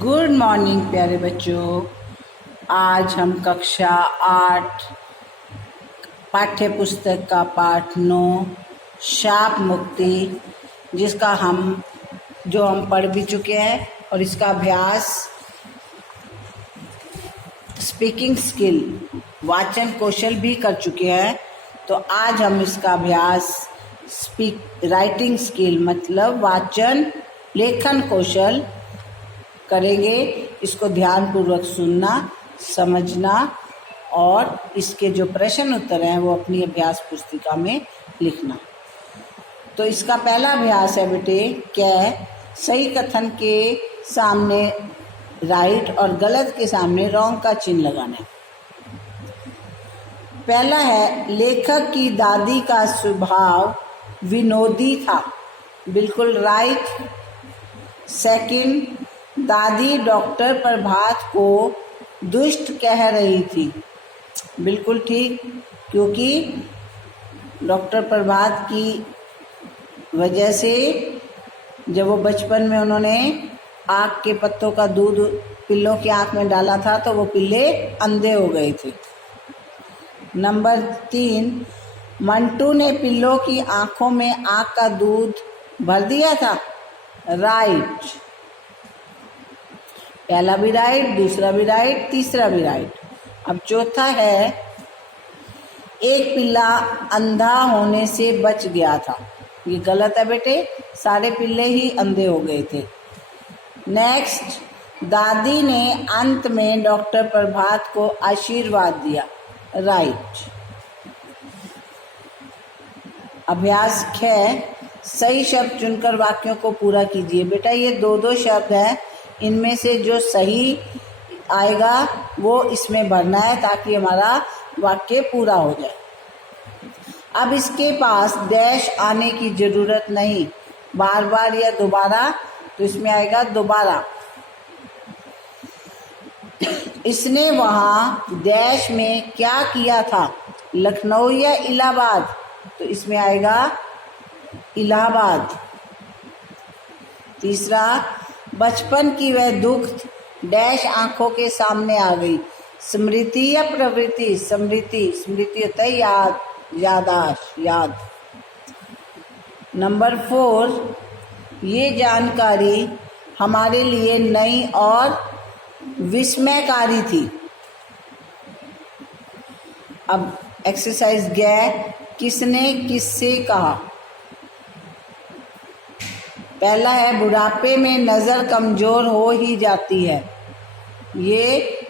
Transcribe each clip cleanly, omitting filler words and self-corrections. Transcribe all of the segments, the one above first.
Good morning प्यारे बच्चों। आज हम कक्षा 8 पाठ्य पुस्तक का पाठ 9 शाप मुक्ति जिसका हम पढ़ भी चुके हैं और इसका अभ्यास स्पीकिंग स्किल वाचन कौशल भी कर चुके हैं। तो आज हम इसका अभ्यास राइटिंग स्किल मतलब वाचन लेखन कौशल करेंगे। इसको ध्यानपूर्वक सुनना, समझना और इसके जो प्रश्न उत्तर हैं वो अपनी अभ्यास पुस्तिका में लिखना। तो इसका पहला अभ्यास है बेटे, क्या सही कथन के सामने राइट और गलत के सामने रॉन्ग का चिन्ह लगाना। पहला है, लेखक की दादी का स्वभाव विनोदी था, बिल्कुल राइट। सेकंड, दादी डॉक्टर प्रभात को दुष्ट कह रही थी, बिल्कुल ठीक, क्योंकि डॉक्टर प्रभात की वजह से जब वो बचपन में उन्होंने आक के पत्तों का दूध पिल्लों की आंख में डाला था तो वो पिल्ले अंधे हो गए थे। नंबर 3, मंटू ने पिल्लों की आंखों में आक का दूध भर दिया था, राइट। पहला भी राइट, दूसरा भी राइट, तीसरा भी राइट। अब चौथा है, एक पिल्ला अंधा होने से बच गया था, ये गलत है बेटे, सारे पिल्ले ही अंधे हो गए थे। नेक्स्ट, दादी ने अंत में डॉक्टर प्रभात को आशीर्वाद दिया, राइट। अभ्यास 6, सही शब्द चुनकर वाक्यों को पूरा कीजिए। बेटा ये दो शब्द हैं, इनमें से जो सही आएगा वो इसमें भरना है ताकि हमारा वाक्य पूरा हो जाए। अब इसके पास डैश आने की जरूरत नहीं, बार बार या दोबारा, तो इसमें आएगा दोबारा। इसने वहाँ डैश में क्या किया था, लखनऊ या इलाहाबाद, तो इसमें आएगा इलाहाबाद। तीसरा, बचपन की वह दुख डैश आंखों के सामने आ गई, स्मृति या प्रवृत्ति, स्मृति, स्मृति होता है याद, यादाश्त, याद। नंबर 4, ये जानकारी हमारे लिए नई और विस्मयकारी थी। अब एक्सरसाइज गया, किसने किससे कहा। पहला है, बुढ़ापे में नज़र कमज़ोर हो ही जाती है, ये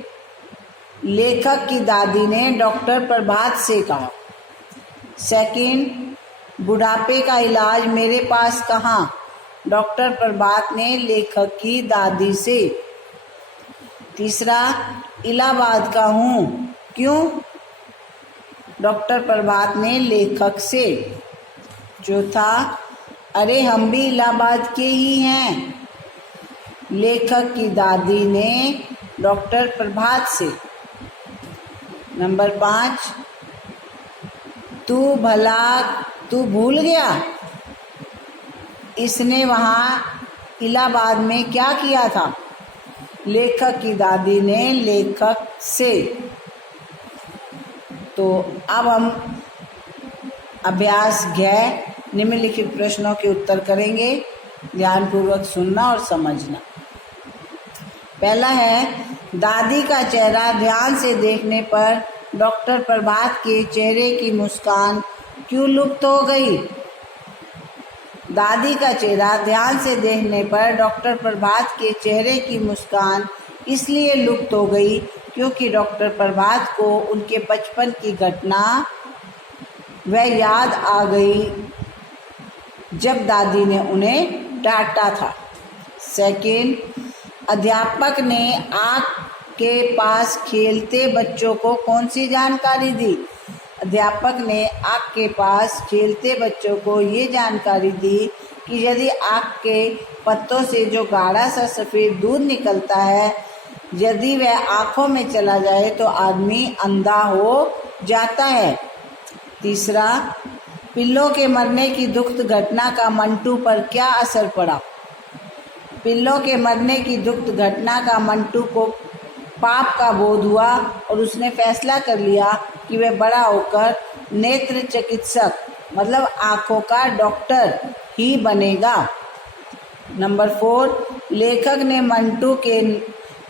लेखक की दादी ने डॉक्टर प्रभात से कहा। सेकंड, बुढ़ापे का इलाज मेरे पास कहाँ, डॉक्टर प्रभात ने लेखक की दादी से। तीसरा, इलाहाबाद का हूँ, क्यों, डॉक्टर प्रभात ने लेखक से। चौथा, अरे हम भी इलाहाबाद के ही हैं, लेखक की दादी ने डॉक्टर प्रभात से। नंबर 5, तू भूल गया, इसने वहाँ इलाहाबाद में क्या किया था, लेखक की दादी ने लेखक से। तो अब हम अभ्यास गए निम्नलिखित प्रश्नों के उत्तर करेंगे, ध्यानपूर्वक सुनना और समझना। पहला है, दादी का चेहरा ध्यान से देखने पर डॉक्टर प्रभात के चेहरे की मुस्कान क्यों लुप्त हो गई। दादी का चेहरा ध्यान से देखने पर डॉक्टर प्रभात के चेहरे की मुस्कान इसलिए लुप्त हो गई क्योंकि डॉक्टर प्रभात को उनके बचपन की घटना वह याद आ गई जब दादी ने उन्हें डांटा था। सेकंड, अध्यापक ने आँख के पास खेलते बच्चों को कौन सी जानकारी दी। अध्यापक ने आँख के पास खेलते बच्चों को ये जानकारी दी कि यदि आँख के पत्तों से जो गाढ़ा सा सफ़ेद दूध निकलता है, यदि वह आँखों में चला जाए तो आदमी अंधा हो जाता है। तीसरा, पिल्लों के मरने की दुखद घटना का मंटू पर क्या असर पड़ा। पिल्लों के मरने की दुखद घटना का मंटू को पाप का बोध हुआ और उसने फैसला कर लिया कि वह बड़ा होकर नेत्र चिकित्सक मतलब आँखों का डॉक्टर ही बनेगा। नंबर 4, लेखक ने मंटू के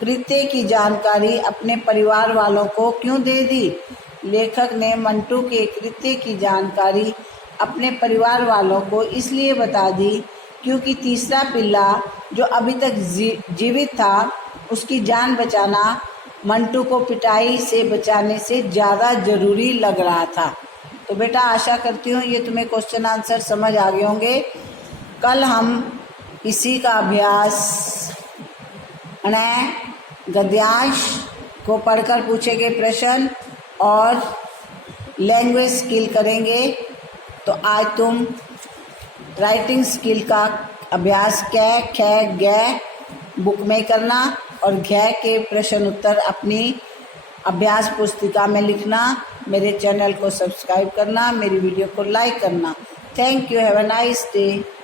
कृत्य की जानकारी अपने परिवार वालों को क्यों दे दी? लेखक ने मंटू के कृत्य की जानकारी अपने परिवार वालों को इसलिए बता दी क्योंकि तीसरा पिल्ला जो अभी तक जीवित था उसकी जान बचाना मंटू को पिटाई से बचाने से ज़्यादा ज़रूरी लग रहा था। तो बेटा आशा करती हूँ ये तुम्हें क्वेश्चन आंसर समझ आ गए होंगे। कल हम इसी का अभ्यास गद्यांश को पढ़कर पूछे गए प्रश्न और लैंग्वेज स्किल करेंगे। तो आज तुम राइटिंग स्किल का अभ्यास कै ख ग बुक में करना और घ के प्रश्न उत्तर अपनी अभ्यास पुस्तिका में लिखना। मेरे चैनल को सब्सक्राइब करना, मेरी वीडियो को लाइक करना। Thank you. Have a nice day.